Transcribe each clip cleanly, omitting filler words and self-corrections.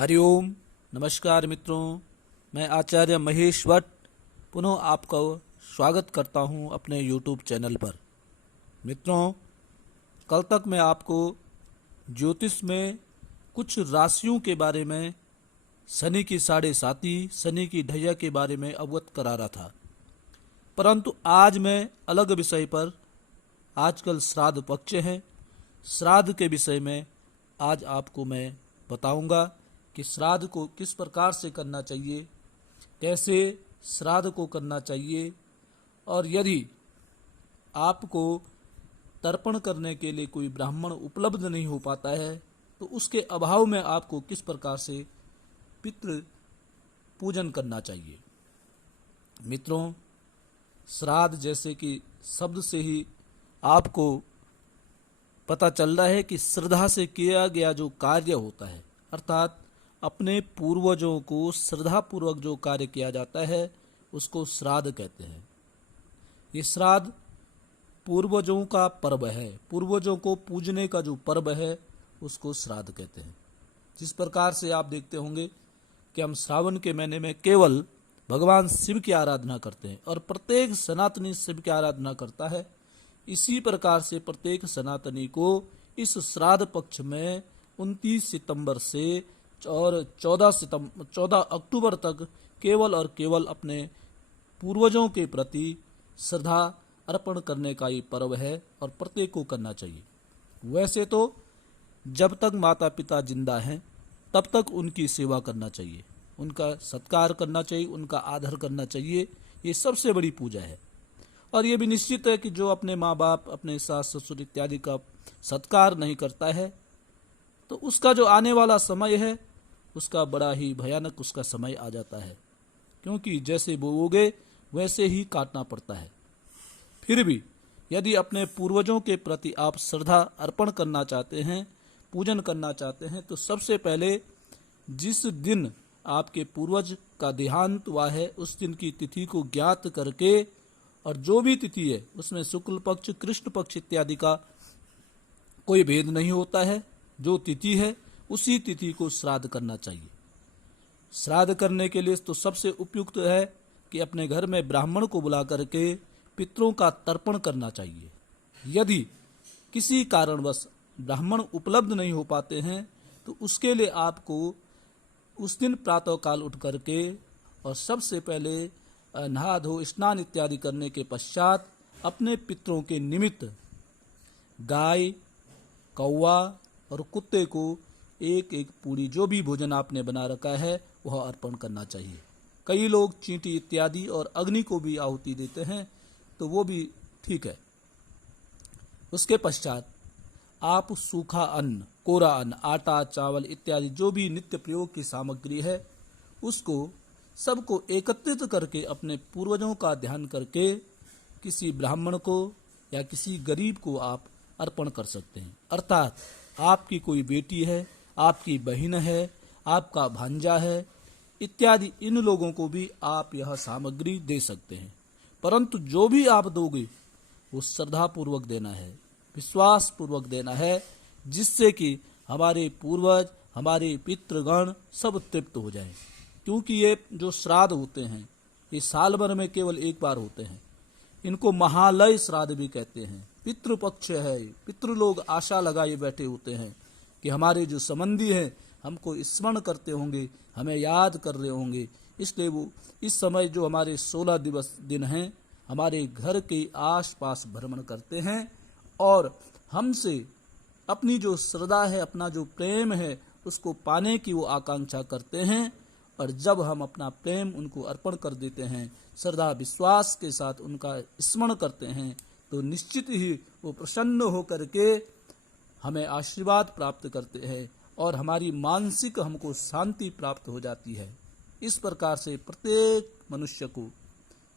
हरिओम। नमस्कार मित्रों, मैं आचार्य महेश भट्ट पुनः आपका स्वागत करता हूं अपने YouTube चैनल पर। मित्रों, कल तक मैं आपको ज्योतिष में कुछ राशियों के बारे में, शनि की साढ़े साती, शनि की ढैया के बारे में अवगत करा रहा था। परंतु आज मैं अलग विषय पर, आजकल श्राद्ध पक्ष है, श्राद्ध के विषय में आज आपको मैं बताऊंगा कि श्राद्ध को किस प्रकार से करना चाहिए, कैसे श्राद्ध को करना चाहिए, और यदि आपको तर्पण करने के लिए कोई ब्राह्मण उपलब्ध नहीं हो पाता है तो उसके अभाव में आपको किस प्रकार से पितृ पूजन करना चाहिए। मित्रों, श्राद्ध जैसे कि शब्द से ही आपको पता चल रहा है कि श्रद्धा से किया गया जो कार्य होता है, अर्थात अपने पूर्वजों को श्रद्धापूर्वक जो कार्य किया जाता है उसको श्राद्ध कहते हैं। ये श्राद्ध पूर्वजों का पर्व है, पूर्वजों को पूजने का जो पर्व है उसको श्राद्ध कहते हैं। जिस प्रकार से आप देखते होंगे कि हम श्रावण के महीने में केवल भगवान शिव की आराधना करते हैं और प्रत्येक सनातनी शिव की आराधना करता है, इसी प्रकार से प्रत्येक सनातनी को इस श्राद्ध पक्ष में 29 सितंबर से और 14 अक्टूबर तक केवल और केवल अपने पूर्वजों के प्रति श्रद्धा अर्पण करने का ये पर्व है और प्रत्येक को करना चाहिए। वैसे तो जब तक माता पिता जिंदा हैं तब तक उनकी सेवा करना चाहिए, उनका सत्कार करना चाहिए, उनका आदर करना चाहिए। ये सबसे बड़ी पूजा है। और ये भी निश्चित है कि जो अपने माँ बाप, अपने सास ससुर इत्यादि का सत्कार नहीं करता है तो उसका जो आने वाला समय है उसका बड़ा ही भयानक उसका समय आ जाता है, क्योंकि जैसे बोओगे वैसे ही काटना पड़ता है। फिर भी यदि अपने पूर्वजों के प्रति आप श्रद्धा अर्पण करना चाहते हैं, पूजन करना चाहते हैं, तो सबसे पहले जिस दिन आपके पूर्वज का देहांत हुआ है उस दिन की तिथि को ज्ञात करके, और जो भी तिथि है उसमें शुक्ल पक्ष, कृष्ण पक्ष इत्यादि का कोई भेद नहीं होता है, जो तिथि है उसी तिथि को श्राद्ध करना चाहिए। श्राद्ध करने के लिए तो सबसे उपयुक्त है कि अपने घर में ब्राह्मण को बुला करके पितरों का तर्पण करना चाहिए। यदि किसी कारणवश ब्राह्मण उपलब्ध नहीं हो पाते हैं तो उसके लिए आपको उस दिन प्रातःकाल उठ करके और सबसे पहले नहा धो स्नान इत्यादि करने के पश्चात अपने पितरों के निमित्त गाय, कौवा और कुत्ते को एक एक पूरी जो भी भोजन आपने बना रखा है वह अर्पण करना चाहिए। कई लोग चींटी इत्यादि और अग्नि को भी आहुति देते हैं, तो वो भी ठीक है। उसके पश्चात आप सूखा अन्न, कोरा अन्न, आटा, चावल इत्यादि जो भी नित्य प्रयोग की सामग्री है उसको सबको एकत्रित करके अपने पूर्वजों का ध्यान करके किसी ब्राह्मण को या किसी गरीब को आप अर्पण कर सकते हैं। अर्थात आपकी कोई बेटी है, आपकी बहन है, आपका भांजा है इत्यादि, इन लोगों को भी आप यह सामग्री दे सकते हैं। परंतु जो भी आप दोगे वो श्रद्धा पूर्वक देना है, विश्वास पूर्वक देना है, जिससे कि हमारे पूर्वज, हमारे पितृगण सब तृप्त हो जाएं। क्योंकि ये जो श्राद्ध होते हैं ये साल भर में केवल एक बार होते हैं। इनको महालय श्राद्ध भी कहते हैं। पितृपक्ष है, पितृ लोग आशा लगाए बैठे होते हैं कि हमारे जो संबंधी हैं हमको स्मरण करते होंगे, हमें याद कर रहे होंगे, इसलिए वो इस समय जो हमारे 16 दिन हैं हमारे घर के आसपास भ्रमण करते हैं और हमसे अपनी जो श्रद्धा है, अपना जो प्रेम है उसको पाने की वो आकांक्षा करते हैं। और जब हम अपना प्रेम उनको अर्पण कर देते हैं, श्रद्धा विश्वास के साथ उनका स्मरण करते हैं, तो निश्चित ही वो प्रसन्न होकर के हमें आशीर्वाद प्राप्त करते हैं और हमारी मानसिक हमको शांति प्राप्त हो जाती है। इस प्रकार से प्रत्येक मनुष्य को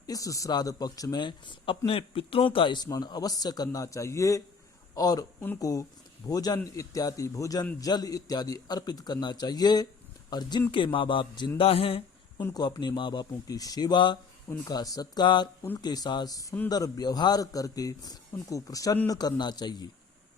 इस श्राद्ध पक्ष में अपने पितरों का स्मरण अवश्य करना चाहिए और उनको भोजन इत्यादि, भोजन जल इत्यादि अर्पित करना चाहिए। और जिनके माँ बाप जिंदा हैं उनको अपने माँ बापों की सेवा, उनका सत्कार, उनके साथ सुंदर व्यवहार करके उनको प्रसन्न करना चाहिए।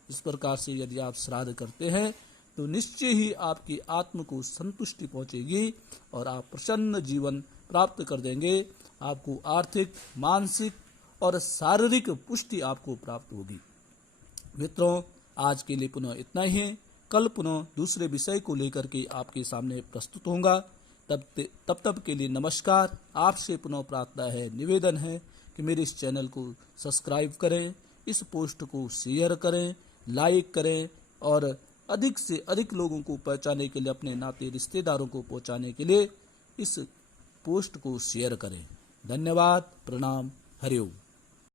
इस प्रकार से यदि आप श्राद्ध करते हैं तो निश्चय ही आपकी आत्म को संतुष्टि पहुंचेगी और आप प्रसन्न जीवन प्राप्त कर देंगे। आपको आर्थिक, मानसिक और शारीरिक पुष्टि आपको प्राप्त होगी। मित्रों, आज के लिए पुनः इतना ही है। कल पुनः दूसरे विषय को लेकर के आपके सामने प्रस्तुत होऊंगा। तब के लिए नमस्कार। आपसे पुनः प्रार्थना है, निवेदन है कि मेरे इस चैनल को सब्सक्राइब करें, इस पोस्ट को शेयर करें, लाइक करें और अधिक से अधिक लोगों को पहुंचाने के लिए, अपने नाते रिश्तेदारों को पहुंचाने के लिए इस पोस्ट को शेयर करें। धन्यवाद। प्रणाम। हरि ओम।